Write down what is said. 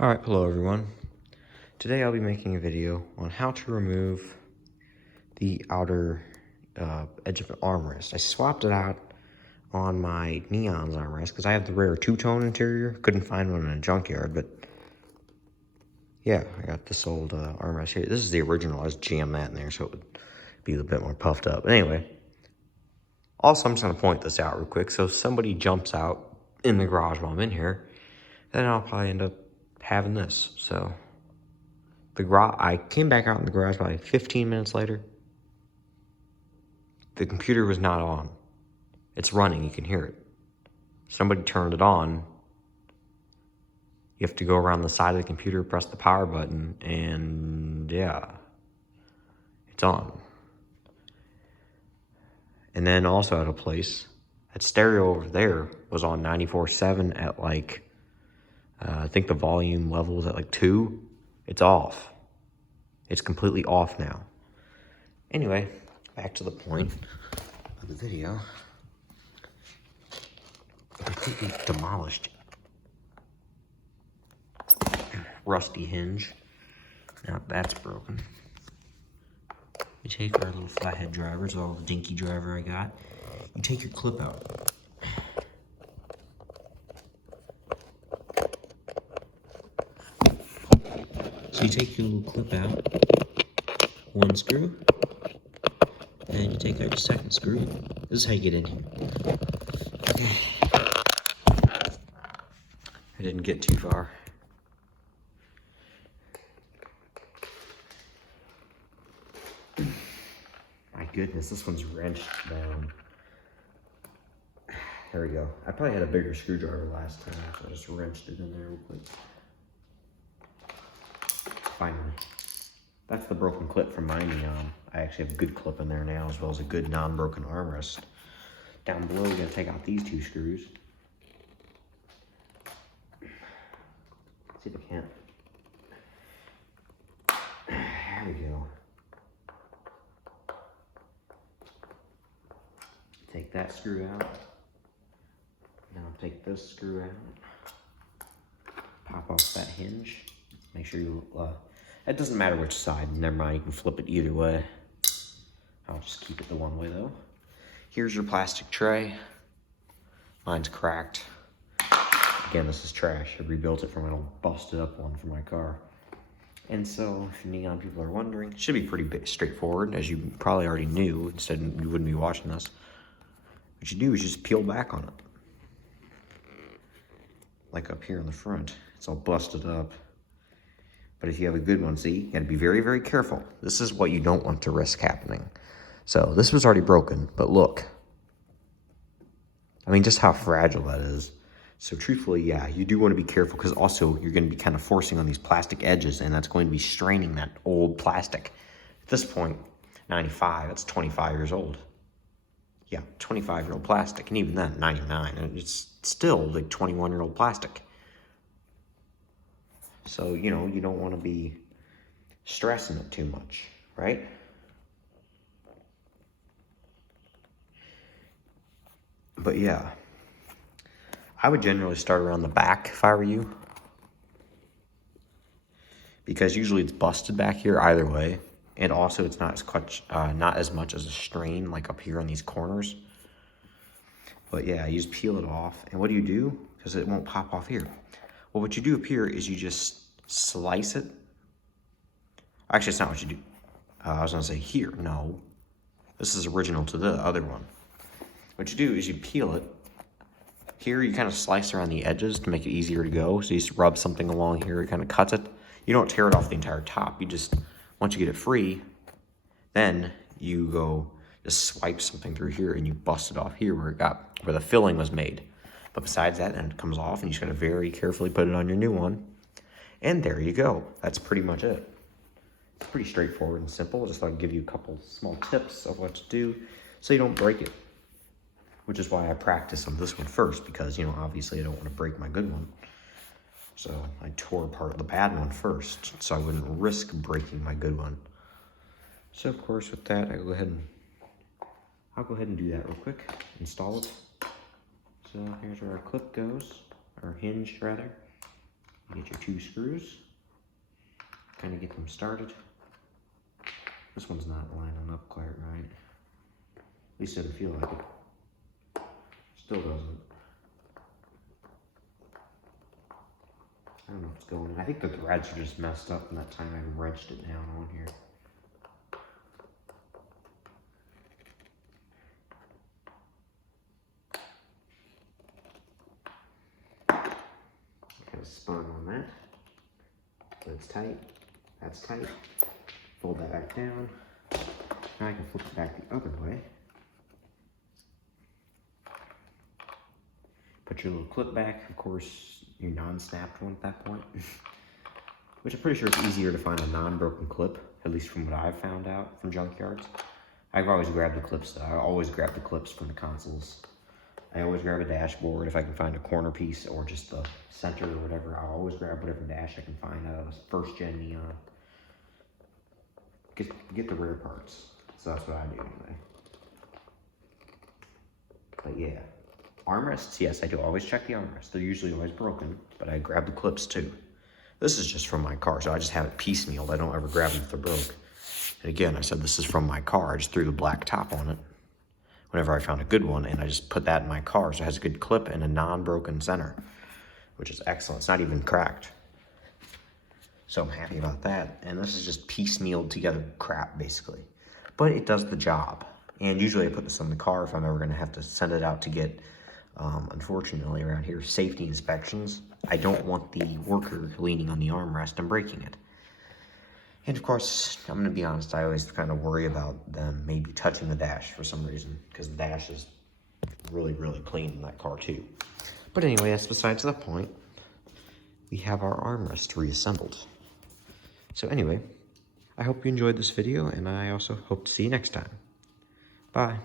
Alright, hello everyone. Today I'll be making a video on how to remove the outer edge of an armrest. I swapped it out on my Neon's armrest because I have the rare two-tone interior. Couldn't find one in a junkyard, but yeah, I got this old armrest here. This is the original. I just jammed that in there so it would be a little bit more puffed up. But anyway, also I'm just going to point this out real quick. So if somebody jumps out in the garage while I'm in here, then I'll probably end up having this. So I came back out in the garage probably 15 minutes later. The computer was not on. It's running, you can hear it. Somebody turned it on. You have to go around the side of the computer, press the power button, and yeah, it's on. And then also at a place, that stereo over there was on 94.7 at like, I think the volume level was at like 2. It's off. It's completely off now. Anyway, back to the point of the video. Completely demolished. Rusty hinge. Now that's broken. You take our little flathead drivers, all the dinky driver I got. You take your clip out. So you take your little clip out, one screw, and you take out your second screw. This is how you get in here. Okay. I didn't get too far. My goodness, this one's wrenched down. There we go. I probably had a bigger screwdriver last time, so I just wrenched it in there real quick. Finally. That's the broken clip from my Neon. I actually have a good clip in there now, as well as a good non-broken armrest. Down below, we're gonna take out these 2 screws. See if I can't. There we go. Take that screw out. Now take this screw out. Pop off that hinge. Make sure you, it doesn't matter which side. Never mind, you can flip it either way. I'll just keep it the one way though. Here's your plastic tray. Mine's cracked. Again, this is trash. I rebuilt it from an old busted up one for my car. And so, if Neon people are wondering, it should be pretty straightforward, as you probably already knew. Instead, you wouldn't be watching this. What you do is just peel back on it. Like up here in the front. It's all busted up. But if you have a good one, see, you gotta be very, very careful. This is what you don't want to risk happening. So, this was already broken, but look. I mean, just how fragile that is. So truthfully, yeah, you do want to be careful because also you're going to be kind of forcing on these plastic edges and that's going to be straining that old plastic. At this point, 95, that's 25 years old. Yeah, 25-year-old plastic, and even then, 99, and it's still like 21-year-old plastic. So, you know, you don't want to be stressing it too much, right? But yeah, I would generally start around the back if I were you, because usually it's busted back here either way, and also it's not as much as a strain like up here on these corners. But yeah, you just peel it off, and what do you do? Because it won't pop off here. Well, what you do up here is you just slice it. Actually, it's not what you do. I was gonna say here, no. This is original to the other one. What you do is you peel it. Here, you kind of slice around the edges to make it easier to go. So you just rub something along here, it kind of cuts it. You don't tear it off the entire top. You just, once you get it free, then you go just swipe something through here and you bust it off here where the filling was made. But besides that, then it comes off and you just gotta very carefully put it on your new one. And there you go. That's pretty much it. It's pretty straightforward and simple. I just thought I'd give you a couple small tips of what to do so you don't break it. Which is why I practice on this one first, because, you know, obviously I don't want to break my good one. So I tore apart the bad one first, so I wouldn't risk breaking my good one. So of course with that, I'll go ahead and do that real quick, install it. So here's where our clip goes, or hinge rather. Get your 2 screws. Kind of get them started. This one's not lining up quite right. At least it doesn't feel like it. Still doesn't. I don't know what's going on. I think the threads are just messed up from that time I wrenched it down on here. Kind of spun on that. That's tight. That's tight. Fold that back down. Now I can flip it back the other way. Put your little clip back. Of course, your non-snapped one at that point. Which I'm pretty sure it's easier to find a non-broken clip, at least from what I've found out from junkyards. I've always grabbed the clips though. I always grab the clips from the consoles. I always grab a dashboard if I can find a corner piece or just the center or whatever. I'll always grab whatever dash I can find out of this first gen Neon. Get the rare parts. So that's what I do anyway. But yeah. Armrests, yes, I do always check the armrests. They're usually always broken, but I grab the clips too. This is just from my car, so I just have it piecemealed. I don't ever grab them if they're broke. And again, I said this is from my car. I just threw the black top on it whenever I found a good one, and I just put that in my car, so it has a good clip and a non-broken center, which is excellent. It's not even cracked. So I'm happy about that. And this is just piecemealed together crap, basically. But it does the job. And usually I put this on the car if I'm ever going to have to send it out to get, unfortunately around here, safety inspections. I don't want the worker leaning on the armrest and breaking it. And of course, I'm going to be honest, I always kind of worry about them maybe touching the dash for some reason, because the dash is really, really clean in that car too. But anyway, that's besides the point. We have our armrest reassembled. So anyway, I hope you enjoyed this video, and I also hope to see you next time. Bye.